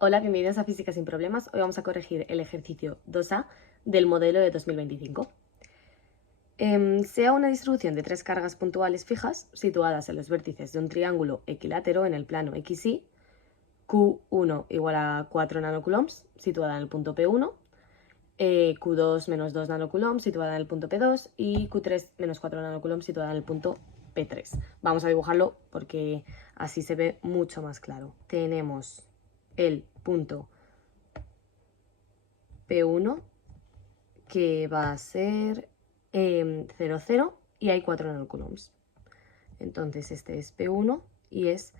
Hola, bienvenidos a Física sin Problemas. Hoy vamos a corregir el ejercicio 2A del modelo de 2025. Sea una distribución de tres cargas puntuales fijas situadas en los vértices de un triángulo equilátero en el plano XY, Q1 igual a 4 nanocoulombs situada en el punto P1, Q2 menos 2 nanocoulombs situada en el punto P2 y Q3 menos 4 nanocoulombs situada en el punto P3. Vamos a dibujarlo porque así se ve mucho más claro. Tenemos el punto P1 que va a ser 0, 0 y hay 4 nanocoulombs. Entonces este es P1 y es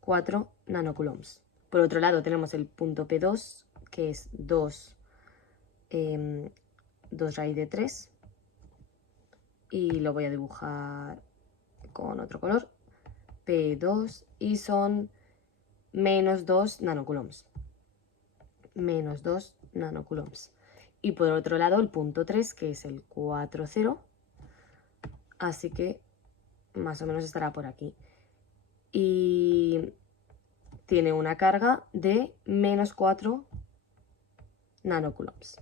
4 nanocoulombs. Por otro lado tenemos el punto P2 que es 2 raíz de 3 y lo voy a dibujar con otro color, P2, y son menos 2 nanocoulombs. Menos 2 nanocoulombs. Y por otro lado el punto 3 que es el 4, 0, así que más o menos estará por aquí. Y tiene una carga de menos 4 nanocoulombs,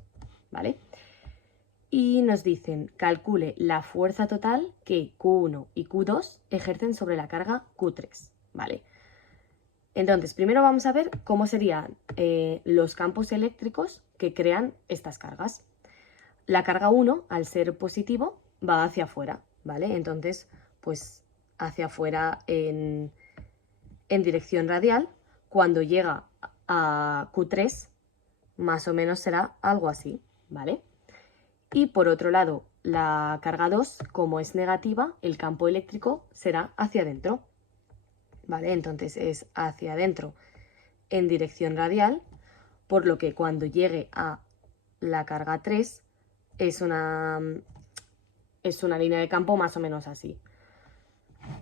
¿vale? Y nos dicen, calcule la fuerza total que Q1 y Q2 ejercen sobre la carga Q3, ¿vale? Entonces, primero vamos a ver cómo serían los campos eléctricos que crean estas cargas. La carga 1, al ser positivo, va hacia afuera, ¿vale? Entonces, pues hacia afuera en dirección radial. Cuando llega a Q3, más o menos será algo así, ¿vale? Y por otro lado, la carga 2, como es negativa, el campo eléctrico será hacia adentro, ¿vale? Entonces es hacia adentro en dirección radial, por lo que cuando llegue a la carga 3 es una línea de campo más o menos así.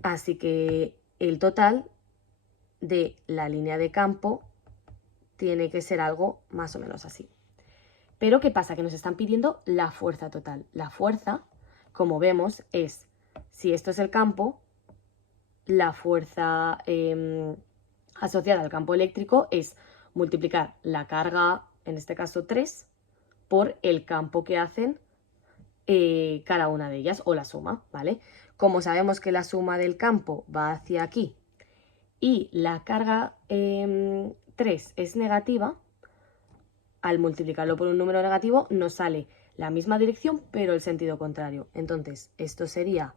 Así que el total de la línea de campo tiene que ser algo más o menos así. Pero ¿qué pasa? Que nos están pidiendo la fuerza total. La fuerza, como vemos, es, si esto es el campo, la fuerza asociada al campo eléctrico es multiplicar la carga, en este caso 3, por el campo que hacen cada una de ellas, o la suma, ¿vale? Como sabemos que la suma del campo va hacia aquí y la carga 3 es negativa, al multiplicarlo por un número negativo nos sale la misma dirección pero el sentido contrario. Entonces esto sería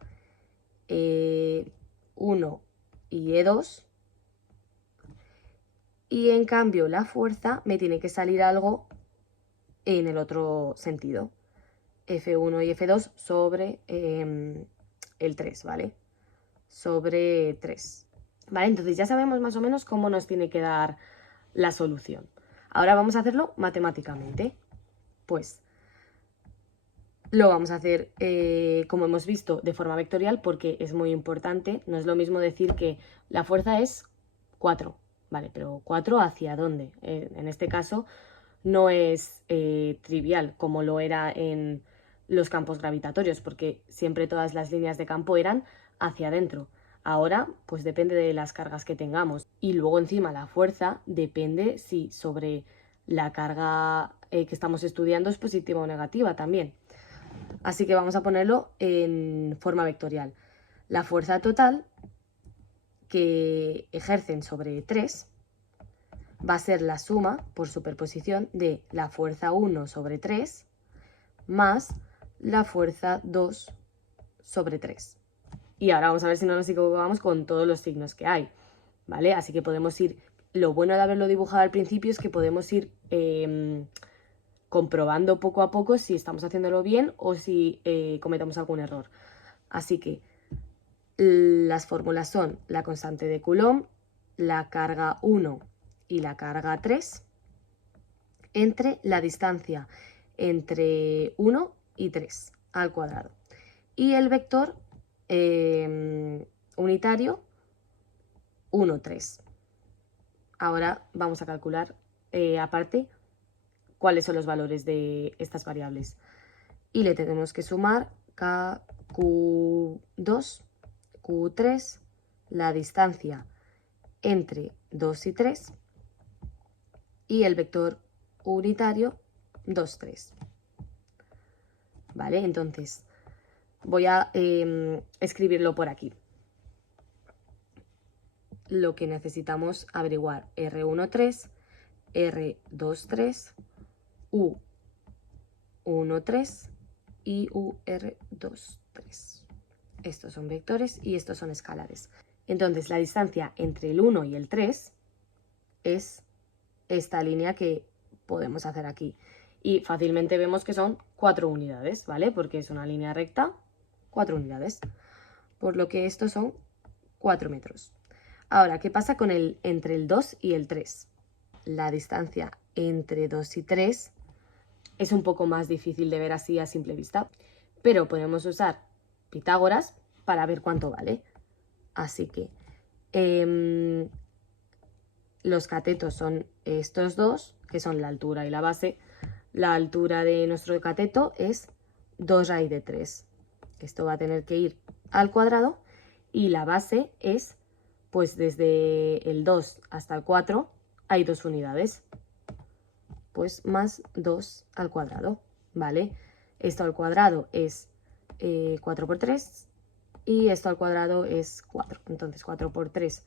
1 y E2, y en cambio la fuerza me tiene que salir algo en el otro sentido, F1 y F2 sobre el 3, ¿vale? Sobre 3. ¿Vale? Entonces ya sabemos más o menos cómo nos tiene que dar la solución. Ahora vamos a hacerlo matemáticamente. Pues lo vamos a hacer, como hemos visto, de forma vectorial porque es muy importante. No es lo mismo decir que la fuerza es 4, ¿vale? Pero 4 ¿hacia dónde? En este caso no es trivial como lo era en los campos gravitatorios, porque siempre todas las líneas de campo eran hacia adentro. Ahora, pues depende de las cargas que tengamos. Y luego encima la fuerza depende si sobre la carga que estamos estudiando es positiva o negativa también. Así que vamos a ponerlo en forma vectorial. La fuerza total que ejercen sobre 3 va a ser la suma por superposición de la fuerza 1 sobre 3 más la fuerza 2 sobre 3. Y ahora vamos a ver si no nos equivocamos con todos los signos que hay, ¿vale? Así que podemos ir, lo bueno de haberlo dibujado al principio es que podemos ir comprobando poco a poco si estamos haciéndolo bien o si cometemos algún error. Así que las fórmulas son la constante de Coulomb, la carga 1 y la carga 3 entre la distancia entre 1 y 3 al cuadrado. Y el vector unitario 1, 3. Ahora vamos a calcular aparte cuáles son los valores de estas variables. Y le tenemos que sumar Q2, Q3, la distancia entre 2 y 3, y el vector unitario 2, 3. ¿Vale? Entonces voy a escribirlo por aquí. Lo que necesitamos averiguar: R1, 3, R2, 3, U1, 3 y UR2, 3. Estos son vectores y estos son escalares. Entonces la distancia entre el 1 y el 3 es esta línea que podemos hacer aquí. Y fácilmente vemos que son 4 unidades, ¿vale? Porque es una línea recta, 4 unidades. Por lo que estos son 4 metros. Ahora, ¿qué pasa con entre el 2 y el 3? La distancia entre 2 y 3 es un poco más difícil de ver así a simple vista, pero podemos usar Pitágoras para ver cuánto vale. Así que los catetos son estos dos, que son la altura y la base. La altura de nuestro cateto es 2 raíz de 3. Esto va a tener que ir al cuadrado, y la base es, pues desde el 2 hasta el 4 hay 2 unidades, pues más 2 al cuadrado, ¿vale? Esto al cuadrado es 4 por 3 y esto al cuadrado es 4. Entonces 4 por 3,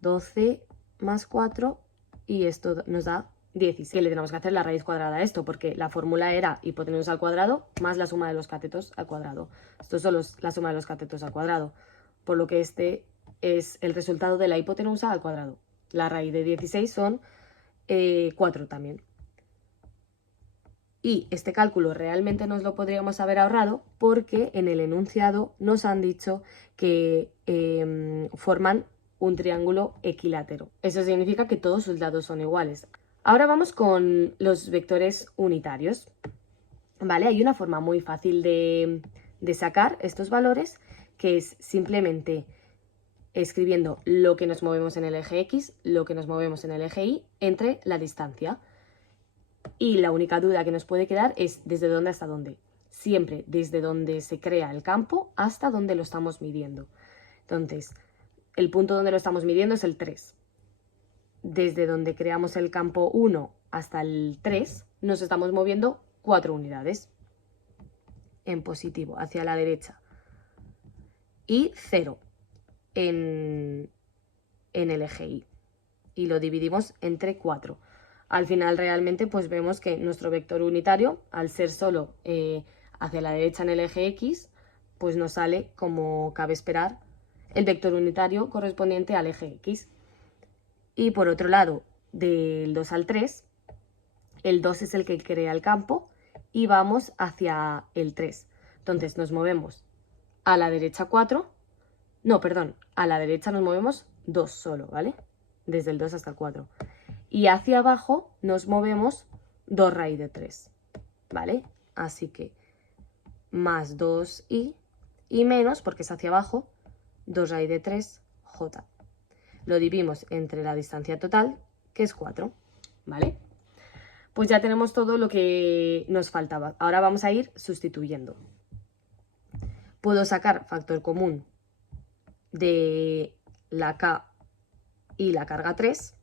12 más 4, y esto nos da 16. Que le tenemos que hacer la raíz cuadrada a esto, porque la fórmula era hipotenusa al cuadrado más la suma de los catetos al cuadrado. Esto es solo la suma de los catetos al cuadrado, por lo que este es el resultado de la hipotenusa al cuadrado. La raíz de 16 son 4 también. Y este cálculo realmente nos lo podríamos haber ahorrado, porque en el enunciado nos han dicho que forman un triángulo equilátero. Eso significa que todos sus lados son iguales. Ahora vamos con los vectores unitarios. ¿Vale? Hay una forma muy fácil de sacar estos valores, que es simplemente escribiendo lo que nos movemos en el eje X, lo que nos movemos en el eje Y, entre la distancia. Y la única duda que nos puede quedar es desde dónde hasta dónde. Siempre desde donde se crea el campo hasta donde lo estamos midiendo. Entonces, el punto donde lo estamos midiendo es el 3. Desde donde creamos el campo 1 hasta el 3, nos estamos moviendo 4 unidades en positivo, hacia la derecha. Y 0 en el eje Y. Y lo dividimos entre 4. Al final realmente pues vemos que nuestro vector unitario, al ser solo hacia la derecha en el eje X, pues nos sale, como cabe esperar, el vector unitario correspondiente al eje X. Y por otro lado, del 2 al 3, el 2 es el que crea el campo y vamos hacia el 3. Entonces nos movemos a la derecha 4, no, perdón, a la derecha nos movemos 2 solo, ¿vale? Desde el 2 hasta el 4. Y hacia abajo nos movemos 2 raíz de 3, ¿vale? Así que más 2i y menos, porque es hacia abajo, 2 raíz de 3j. Lo dividimos entre la distancia total, que es 4, ¿vale? Pues ya tenemos todo lo que nos faltaba. Ahora vamos a ir sustituyendo. Puedo sacar factor común de la k y la carga 3.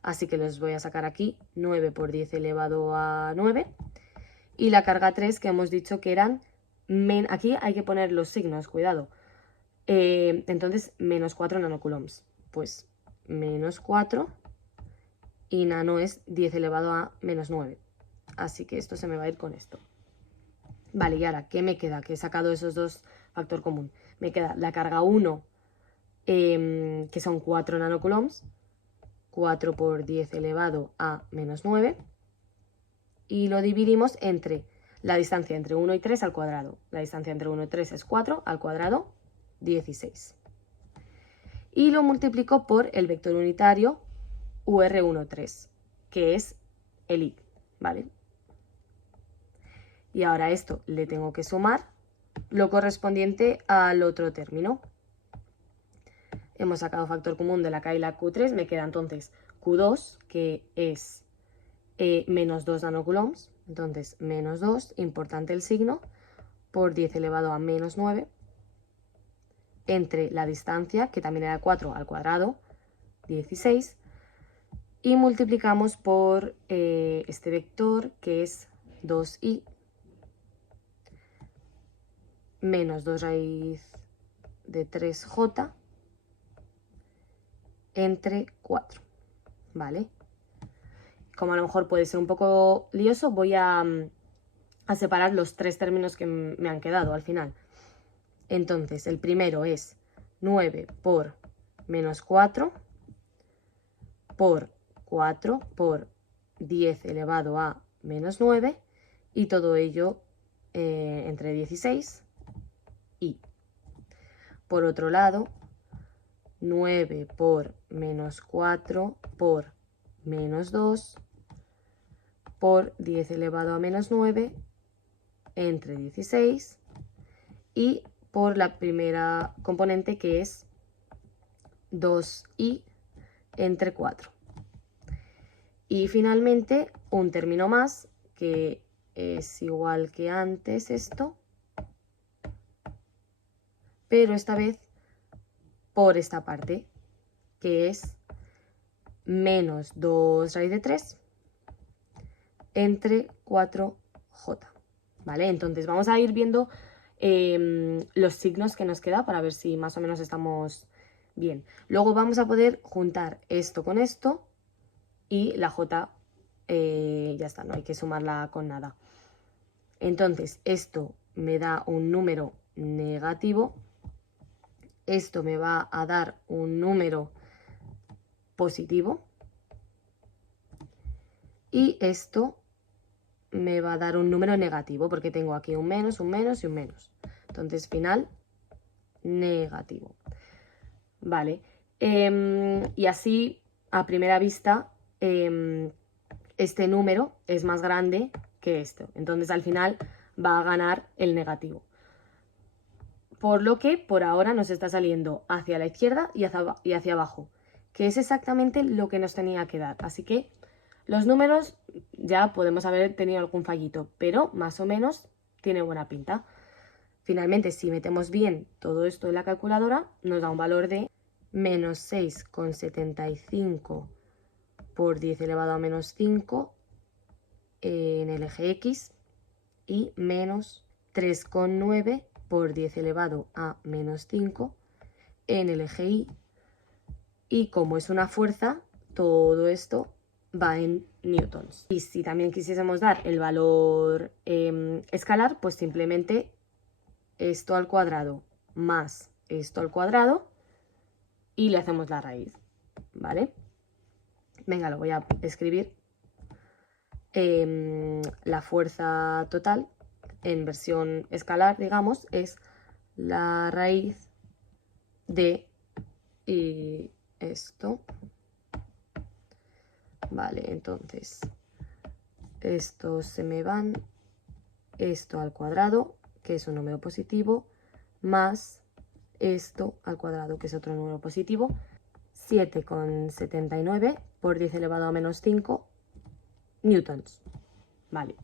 Así que les voy a sacar aquí 9 por 10 elevado a 9. Y la carga 3, que hemos dicho que eran... Aquí hay que poner los signos, cuidado. Entonces, menos 4 nanocoulombs. Pues menos 4 y nano es 10 elevado a menos 9. Así que esto se me va a ir con esto. Vale, y ahora, ¿qué me queda? Que he sacado esos dos factor común. Me queda la carga 1, que son 4 nanocoulombs. 4 por 10 elevado a menos 9, y lo dividimos entre la distancia entre 1 y 3 al cuadrado. La distancia entre 1 y 3 es 4 al cuadrado, 16. Y lo multiplico por el vector unitario UR13, que es el I, ¿vale? Y ahora a esto le tengo que sumar lo correspondiente al otro término. Hemos sacado factor común de la K y la Q3, me queda entonces Q2, que es menos 2 nanocoulombs, entonces menos 2, importante el signo, por 10 elevado a menos 9, entre la distancia, que también era 4 al cuadrado, 16, y multiplicamos por este vector que es 2i menos 2 raíz de 3j entre 4, ¿vale? Como a lo mejor puede ser un poco lioso, voy a separar los tres términos que me han quedado al final. Entonces, el primero es 9 por menos 4 por 4 por 10 elevado a menos 9 y todo ello entre 16 y, por otro lado, 9 por menos 4 por menos 2 por 10 elevado a menos 9 entre 16 y por la primera componente que es 2i entre 4. Y finalmente un término más que es igual que antes esto, pero esta vez por esta parte que es menos 2 raíz de 3 entre 4j, ¿vale? Entonces vamos a ir viendo los signos que nos queda para ver si más o menos estamos bien. Luego vamos a poder juntar esto con esto y la j ya está, no hay que sumarla con nada. Entonces esto me da un número negativo, esto me va a dar un número positivo y esto me va a dar un número negativo porque tengo aquí un menos y un menos. Entonces final negativo. Vale. Y así a primera vista este número es más grande que esto. Entonces al final va a ganar el negativo. Por lo que por ahora nos está saliendo hacia la izquierda y hacia abajo, que es exactamente lo que nos tenía que dar. Así que los números ya podemos haber tenido algún fallito, pero más o menos tiene buena pinta. Finalmente, si metemos bien todo esto en la calculadora, nos da un valor de menos 6,75 por 10 elevado a menos 5 en el eje X y menos 3,9 por 10 elevado a menos 5 en el eje Y. Y como es una fuerza, todo esto va en newtons. Y si también quisiésemos dar el valor escalar, pues simplemente esto al cuadrado más esto al cuadrado y le hacemos la raíz, ¿vale? Venga, lo voy a escribir. La fuerza total en versión escalar, digamos, es la raíz de esto. Vale, entonces estos se me van, esto al cuadrado, que es un número positivo, más esto al cuadrado, que es otro número positivo, 7,79 por 10 elevado a menos 5 newtons. Vale,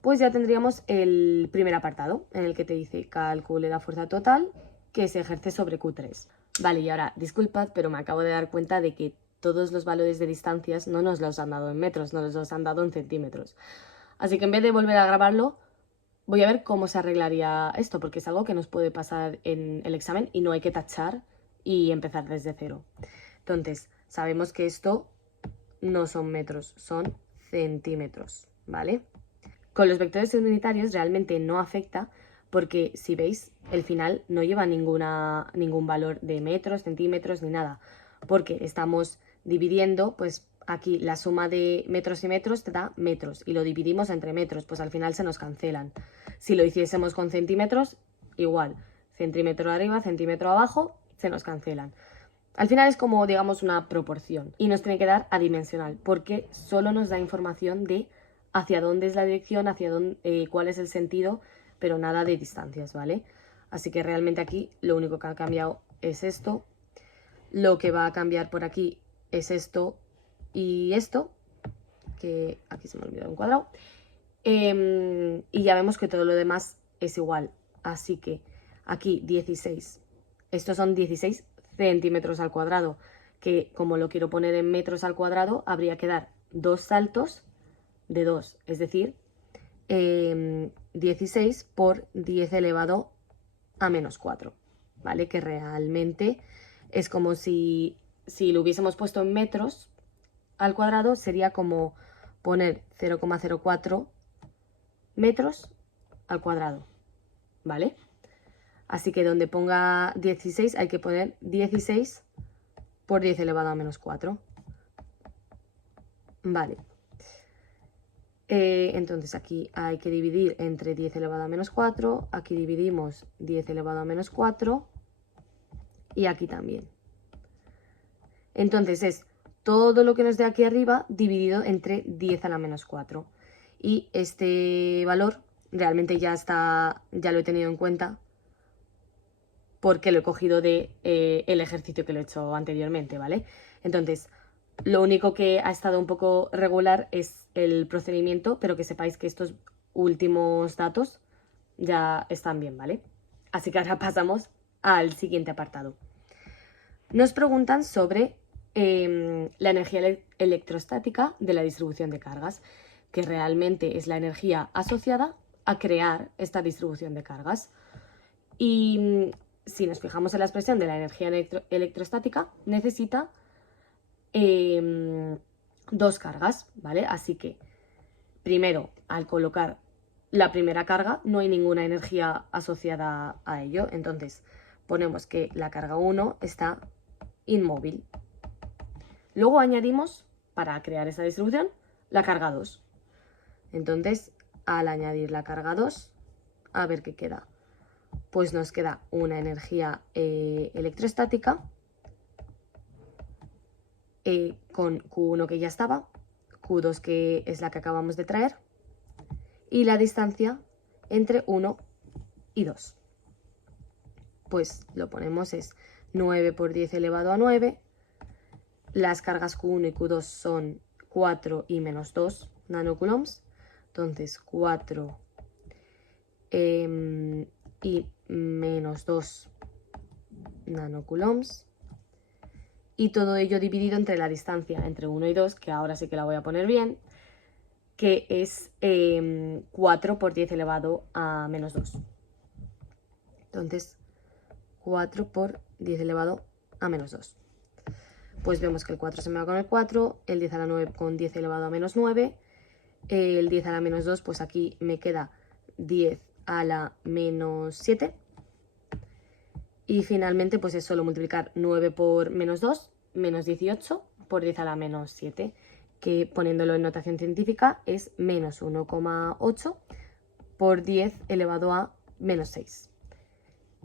pues ya tendríamos el primer apartado en el que te dice calcule la fuerza total que se ejerce sobre Q3. Vale, y ahora, disculpad, pero me acabo de dar cuenta de que todos los valores de distancias no nos los han dado en metros, nos los han dado en centímetros. Así que en vez de volver a grabarlo, voy a ver cómo se arreglaría esto, porque es algo que nos puede pasar en el examen y no hay que tachar y empezar desde cero. Entonces, sabemos que esto no son metros, son centímetros, ¿vale? Con los vectores unitarios realmente no afecta porque, si veis, el final no lleva ningún valor de metros, centímetros ni nada, porque estamos dividiendo, pues aquí la suma de metros y metros te da metros y lo dividimos entre metros, pues al final se nos cancelan. Si lo hiciésemos con centímetros, igual, centímetro arriba, centímetro abajo, se nos cancelan. Al final es como, digamos, una proporción y nos tiene que dar adimensional porque solo nos da información de hacia dónde es la dirección, hacia dónde, cuál es el sentido, pero nada de distancias, ¿vale? Así que realmente aquí lo único que ha cambiado es esto, lo que va a cambiar por aquí es esto y esto, que aquí se me ha olvidado un cuadrado, y ya vemos que todo lo demás es igual, así que aquí 16, estos son 16 centímetros al cuadrado, que como lo quiero poner en metros al cuadrado, habría que dar 2 saltos de 2, es decir, 16 por 10 elevado a menos 4, ¿vale? Que realmente es como si lo hubiésemos puesto en metros al cuadrado, sería como poner 0,04 metros al cuadrado, ¿vale? Así que donde ponga 16 hay que poner 16 por 10 elevado a menos 4. Vale. Entonces aquí hay que dividir entre 10 elevado a menos 4, aquí dividimos 10 elevado a menos 4 y aquí también. Entonces es todo lo que nos dé aquí arriba dividido entre 10 a la menos 4. Y este valor realmente ya lo he tenido en cuenta porque lo he cogido de el ejercicio que lo he hecho anteriormente, ¿vale? Entonces, lo único que ha estado un poco regular es el procedimiento, pero que sepáis que estos últimos datos ya están bien, ¿vale? Así que ahora pasamos al siguiente apartado. Nos preguntan sobre la energía electrostática de la distribución de cargas, que realmente es la energía asociada a crear esta distribución de cargas. Y si nos fijamos en la expresión de la energía electrostática, necesita 2 cargas, ¿vale? Así que, primero, al colocar la primera carga, no hay ninguna energía asociada a ello. Entonces, ponemos que la carga 1 está inmóvil. Luego añadimos, para crear esa distribución, la carga 2. Entonces, al añadir la carga 2, a ver qué queda. Pues nos queda una energía electrostática con Q1 que ya estaba, Q2 que es la que acabamos de traer, y la distancia entre 1 y 2. Pues lo ponemos es 9 por 10 elevado a 9, las cargas Q1 y Q2 son 4 y menos 2 nanocoulombs, entonces 4 y menos 2 nanocoulombs, y todo ello dividido entre la distancia entre 1 y 2, que ahora sí que la voy a poner bien, que es 4 por 10 elevado a menos 2. Entonces, 4 por 10 elevado a menos 2. Pues vemos que el 4 se me va con el 4, el 10 a la 9 con 10 elevado a menos 9, el 10 a la menos 2, pues aquí me queda 10 a la menos 7. Y finalmente, pues es solo multiplicar 9 por menos 2, menos 18, por 10 a la menos 7, que poniéndolo en notación científica es menos 1,8 por 10 elevado a menos 6.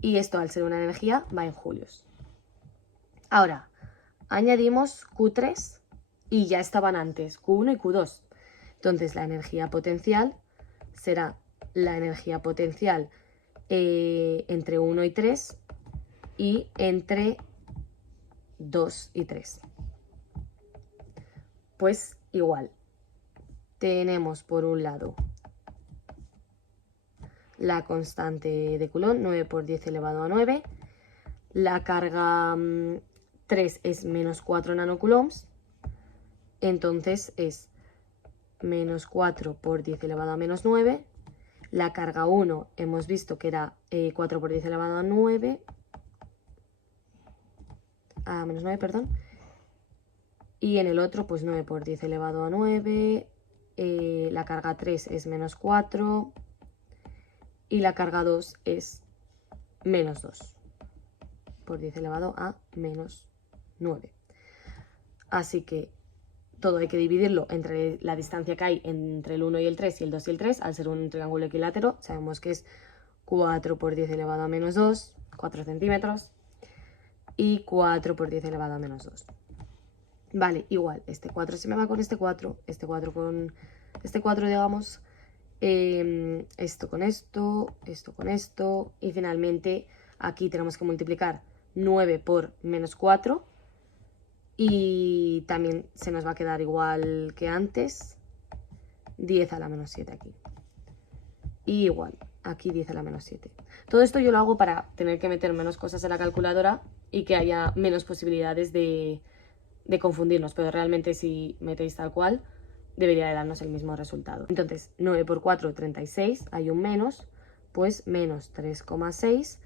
Y esto, al ser una energía, va en julios. Ahora, añadimos Q3 y ya estaban antes, Q1 y Q2. Entonces, la energía potencial será la energía potencial entre 1 y 3 y entre 2 y 3. Pues igual, tenemos por un lado la constante de Coulomb, 9 por 10 elevado a 9, la carga 3 es menos 4 nanocoulombs, entonces es menos 4 por 10 elevado a menos 9, la carga 1 hemos visto que era 4 por 10 elevado a 9, a menos 9, perdón, y en el otro pues 9 por 10 elevado a 9, la carga 3 es menos 4 y la carga 2 es menos 2 por 10 elevado a menos 9. Así que todo hay que dividirlo entre la distancia que hay entre el 1 y el 3 y el 2 y el 3, al ser un triángulo equilátero, sabemos que es 4 por 10 elevado a menos 2, 4 centímetros, y 4 por 10 elevado a menos 2. Vale, igual, este 4 se me va con este 4 con este 4, digamos, esto con esto, esto con esto, y finalmente aquí tenemos que multiplicar 9 por menos 4, y también se nos va a quedar igual que antes, 10 a la menos 7 aquí. Y igual, aquí 10 a la menos 7. Todo esto yo lo hago para tener que meter menos cosas en la calculadora y que haya menos posibilidades de de confundirnos, pero realmente si metéis tal cual, debería de darnos el mismo resultado. Entonces, 9 por 4, 36, hay un menos, pues menos 3,6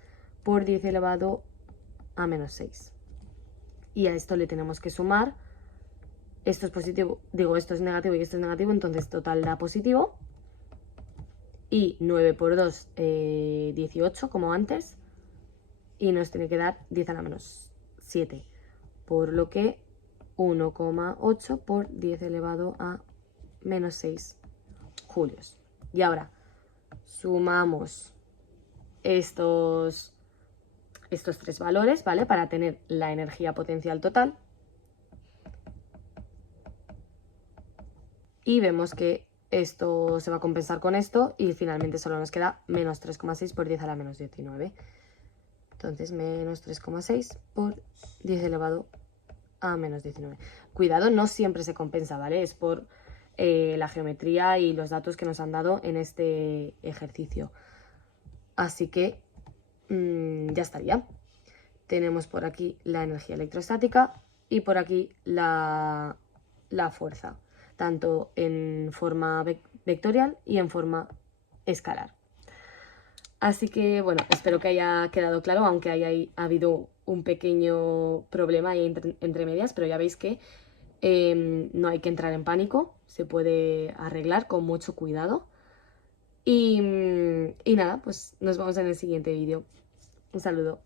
por 10 elevado a menos 6. Y a esto le tenemos que sumar, esto es positivo, digo, esto es negativo y esto es negativo, entonces total da positivo. Y 9 por 2, 18, como antes, y nos tiene que dar 10 a la menos 7, por lo que 1,8 por 10 elevado a menos 6 julios. Y ahora sumamos estos tres valores, ¿vale? Para tener la energía potencial total. Y vemos que esto se va a compensar con esto y finalmente solo nos queda menos 3,6 por 10 a la menos 19. Entonces menos 3,6 por 10 elevado a menos 19. Cuidado, no siempre se compensa, ¿vale? Es por la geometría y los datos que nos han dado en este ejercicio. Así que ya estaría. Tenemos por aquí la energía electrostática y por aquí la fuerza, tanto en forma vectorial y en forma escalar. Así que bueno, espero que haya quedado claro, aunque haya habido un pequeño problema ahí entre medias, pero ya veis que no hay que entrar en pánico, se puede arreglar con mucho cuidado. Y nada, pues nos vemos en el siguiente vídeo. Un saludo.